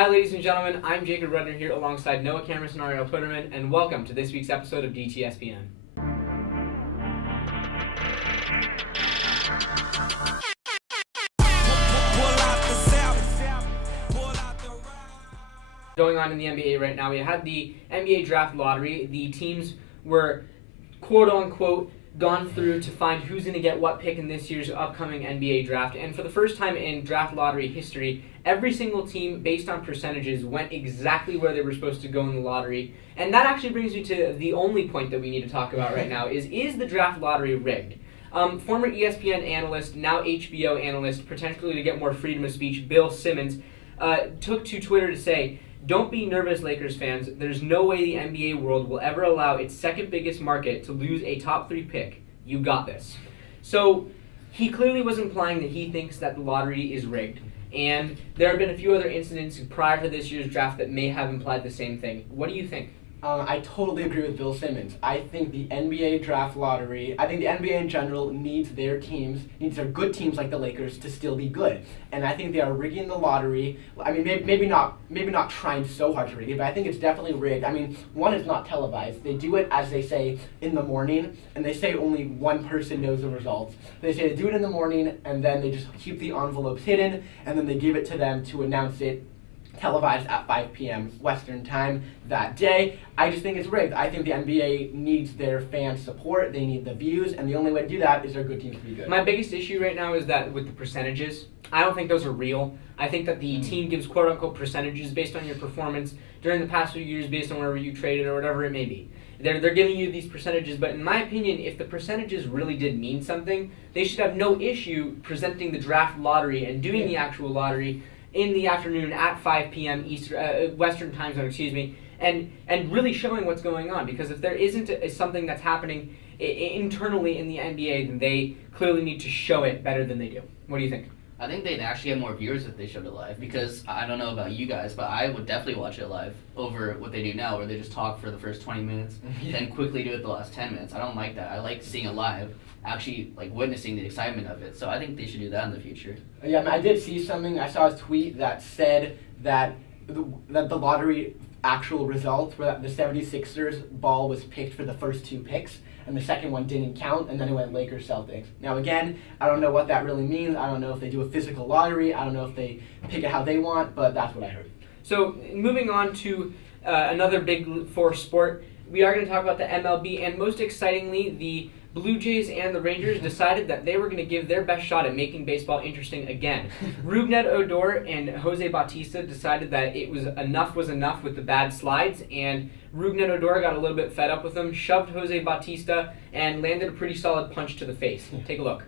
Hi ladies and gentlemen, I'm Jacob Rudner here alongside Noah Cameron and Ariel Twitterman, and welcome to this week's episode of dTSPN. Going on in the NBA right now, we had the NBA draft lottery. The teams were quote-unquote gone through to find who's going to get what pick in this year's upcoming NBA draft. And for the first time in draft lottery history, every single team, based on percentages, went exactly where they were supposed to go in the lottery. And that actually brings me to the only point that we need to talk about right now, is the draft lottery rigged? Former ESPN analyst, now HBO analyst, potentially to get more freedom of speech, Bill Simmons, took to Twitter to say, "Don't be nervous, Lakers fans. There's no way the NBA world will ever allow its second biggest market to lose a top 3 pick. You got this." So he clearly was implying that he thinks that the lottery is rigged. And there have been a few other incidents prior to this year's draft that may have implied the same thing. What do you think? I totally agree with Bill Simmons. I think the NBA draft lottery, I think the NBA in general needs their good teams like the Lakers to still be good. And I think they are rigging the lottery. I mean, maybe not trying so hard to rig it, but I think it's definitely rigged. I mean, one, it's not televised. They do it, as they say, in the morning, and they say only one person knows the results. They say they do it in the morning, and then they just keep the envelopes hidden, and then they give it to them to announce it televised at 5 p.m. Western time that day. I just think it's rigged. I think the NBA needs their fan support, they need the views, and the only way to do that is their good teams to be good. My biggest issue right now is that with the percentages, I don't think those are real. I think that the team gives quote-unquote percentages based on your performance during the past few years, based on wherever you traded or whatever it may be. They're giving you these percentages, but in my opinion, if the percentages really did mean something, they should have no issue presenting the draft lottery and doing the actual lottery in the afternoon at 5 p.m. Western time zone, and really showing what's going on. Because if there isn't something that's happening internally in the NBA, then they clearly need to show it better than they do. What do you think? I think they'd actually get more viewers if they showed it live, because I don't know about you guys, but I would definitely watch it live over what they do now, where they just talk for the first 20 minutes, then quickly do it the last 10 minutes. I don't like that. I like seeing it live, actually like witnessing the excitement of it. So I think they should do that in the future. Yeah, I mean, I did see something. I saw a tweet that said that the lottery actual results were that the 76ers ball was picked for the first 2 picks, and the second one didn't count, and then it went Lakers Celtics. Now again, I don't know what that really means. I don't know if they do a physical lottery. I don't know if they pick it how they want, but that's what I heard. So moving on to another big 4 sport, we are going to talk about the MLB, and most excitingly, the Blue Jays and the Rangers decided that they were going to give their best shot at making baseball interesting again. Rougned Odor and Jose Bautista decided that enough was enough with the bad slides, and Rougned Odor got a little bit fed up with them, shoved Jose Bautista, and landed a pretty solid punch to the face. Take a look.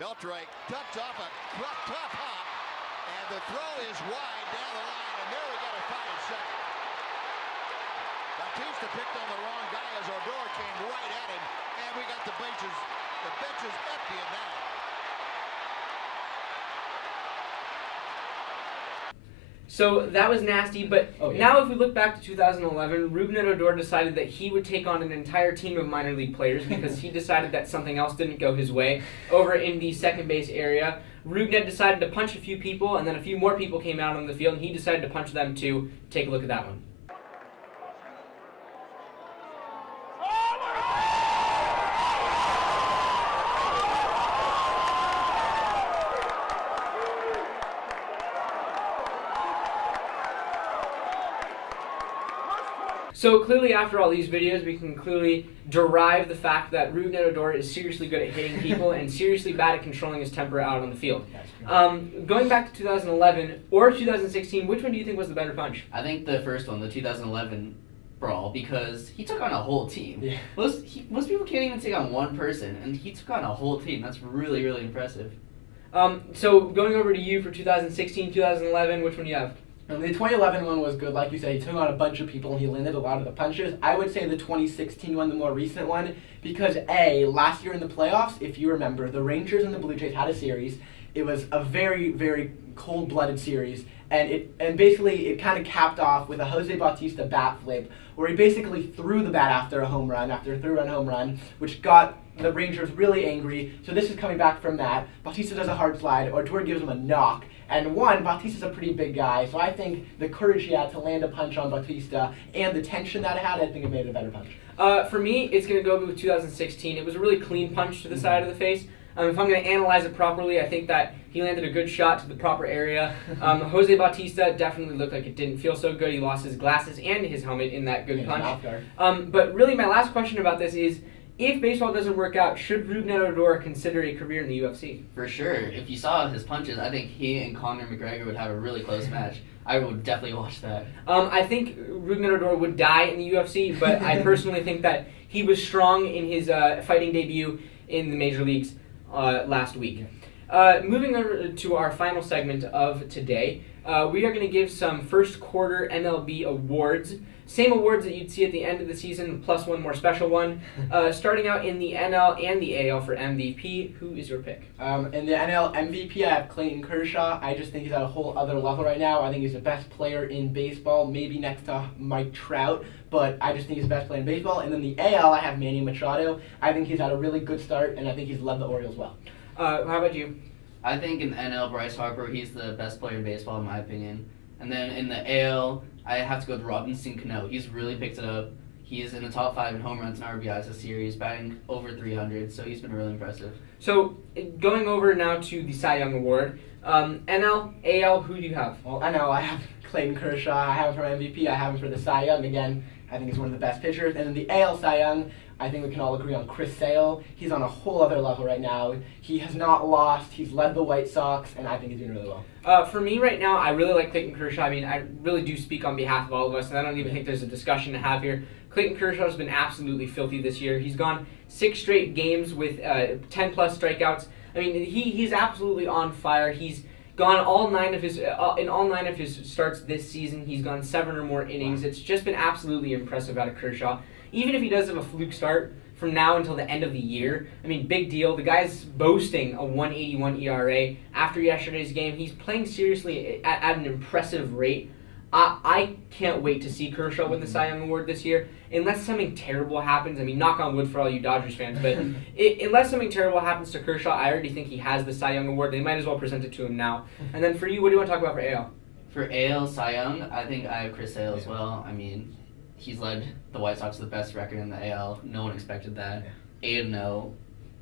Beltre ducks off a tough hop, and the throw is wide down the line, and there we got a fight at second. Bautista picked on the wrong guy as Odor came right at him, and we got the benches empty and now. So that was nasty, but now if we look back to 2011, Rougned Odor decided that he would take on an entire team of minor league players because he decided that something else didn't go his way. Over in the second base area, Rougned decided to punch a few people, and then a few more people came out on the field, and he decided to punch them too. Take a look at that one. So clearly after all these videos, we can clearly derive the fact that Rougned Odor is seriously good at hitting people and seriously bad at controlling his temper out on the field. Going back to 2011 or 2016, which one do you think was the better punch? I think the first one, the 2011 brawl, because he took on a whole team. Yeah. Most people can't even take on one person, and he took on a whole team. That's really, really impressive. So going over to you for 2016, 2011, which one do you have? The 2011 one was good, like you said. He took on a bunch of people and he landed a lot of the punches. I would say the 2016 one, the more recent one, because last year in the playoffs, if you remember, the Rangers and the Blue Jays had a series. It was a very, very cold-blooded series, and basically it kind of capped off with a Jose Bautista bat flip, where he basically threw the bat after a 3-run home run, which got the Rangers really angry. So this is coming back from that. Bautista does a hard slide, Odor gives him a knock, And one, Bautista's a pretty big guy, so I think the courage he had to land a punch on Bautista and the tension that it had, I think it made it a better punch. For me, it's going to go with 2016. It was a really clean punch to the side of the face. If I'm going to analyze it properly, I think that he landed a good shot to the proper area. Jose Bautista definitely looked like it didn't feel so good. He lost his glasses and his helmet in that good punch. But really, my last question about this is, if baseball doesn't work out, should Rougned Odor consider a career in the UFC? For sure. If you saw his punches, I think he and Conor McGregor would have a really close match. I would definitely watch that. I think Rougned Odor would die in the UFC, but I personally think that he was strong in his fighting debut in the major leagues last week. Moving over to our final segment of today, we are going to give some first quarter MLB awards. Same awards that you'd see at the end of the season, plus one more special one. Starting out in the NL and the AL for MVP, who is your pick? In the NL MVP, I have Clayton Kershaw. I just think he's at a whole other level right now. I think he's the best player in baseball, maybe next to Mike Trout, but I just think he's the best player in baseball. And then the AL, I have Manny Machado. I think he's had a really good start, and I think he's led the Orioles well. How about you? I think in the NL, Bryce Harper, he's the best player in baseball in my opinion. And then in the AL, I have to go with Robinson Cano. He's really picked it up. He's in the top 5 in home runs and RBIs this year. He's batting over 300, so he's been really impressive. So, going over now to the Cy Young Award, NL, AL, who do you have? Well, NL, I have Clayton Kershaw. I have him for MVP. I have him for the Cy Young again. I think he's one of the best pitchers. And in the AL Cy Young, I think we can all agree on Chris Sale. He's on a whole other level right now. He has not lost. He's led the White Sox, and I think he's doing really well. For me right now, I really like Clayton Kershaw. I mean, I really do speak on behalf of all of us, and I don't even think there's a discussion to have here. Clayton Kershaw has been absolutely filthy this year. He's gone 6 straight games with 10-plus strikeouts. I mean, he's absolutely on fire. He's gone in all 9 of his starts this season. He's gone 7 or more innings. It's just been absolutely impressive out of Kershaw. Even if he does have a fluke start from now until the end of the year, I mean, big deal. The guy's boasting a 1.81 ERA after yesterday's game. He's playing seriously at an impressive rate. I can't wait to see Kershaw win the Cy Young Award this year. Unless something terrible happens, I mean, knock on wood for all you Dodgers fans, but unless something terrible happens to Kershaw, I already think he has the Cy Young Award. They might as well present it to him now. And then for you, what do you want to talk about for AL? For AL Cy Young, I think I have Chris Sale as well. I mean, he's led the White Sox to the best record in the AL. No one expected that. 8-0,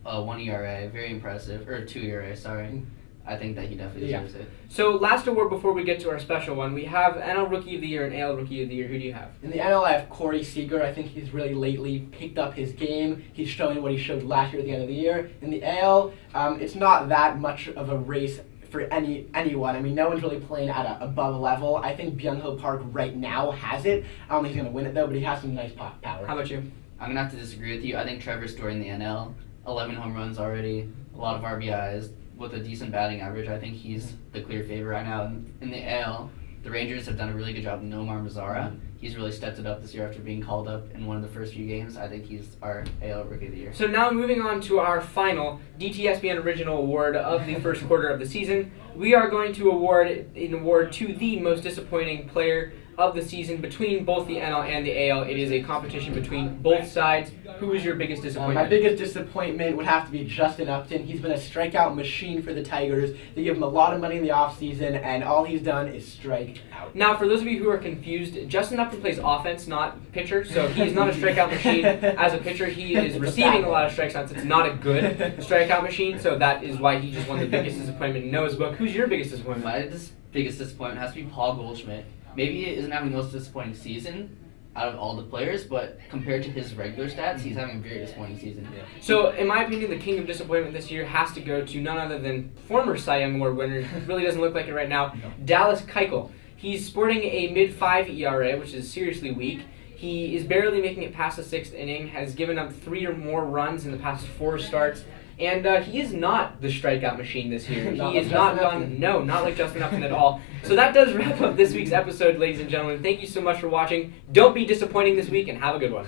1 ERA, very impressive. Or 2 ERA, sorry. I think that he definitely deserves it. So last award before we get to our special one, we have NL Rookie of the Year and AL Rookie of the Year. Who do you have? In the NL, I have Corey Seager. I think he's really lately picked up his game. He's showing what he showed last year at the end of the year. In the AL, it's not that much of a race for anyone. I mean, no one's really playing at a above level. I think Byung-Ho Park right now has it. I don't think he's going to win it, though, but he has some nice power. How about you? I'm going to have to disagree with you. I think Trevor Story in the NL, 11 home runs already, a lot of RBIs, with a decent batting average. I think he's the clear favorite right now. In the AL, the Rangers have done a really good job with Nomar Mazara. He's really stepped it up this year after being called up in one of the first few games. I think he's our AL Rookie of the Year. So now moving on to our final dTSPN Original Award of the first quarter of the season. We are going to award an award to the most disappointing player of the season between both the NL and the AL. It is a competition between both sides. Who is your biggest disappointment? My biggest disappointment would have to be Justin Upton. He's been a strikeout machine for the Tigers. They give him a lot of money in the offseason, and all he's done is strike out. Now, for those of you who are confused, Justin Upton plays offense, not pitcher, so he's not a strikeout machine. As a pitcher, he is receiving a lot of strikeouts. It's not a good strikeout machine, so that is why he just won the biggest disappointment in Noah's book. Who's your biggest disappointment? My biggest disappointment has to be Paul Goldschmidt. Maybe he isn't having the most disappointing season out of all the players, but compared to his regular stats, he's having a very disappointing season. Yeah. So, in my opinion, the king of disappointment this year has to go to none other than former Cy Young Award winner, really doesn't look like it right now, Dallas Keuchel. He's sporting a mid-5 ERA, which is seriously weak. He is barely making it past the 6th inning, has given up 3 or more runs in the past 4 starts, and he is not the strikeout machine this year. He is not gone, no, not like Justin Upton at all. So that does wrap up this week's episode, ladies and gentlemen. Thank you so much for watching. Don't be disappointing this week, and have a good one.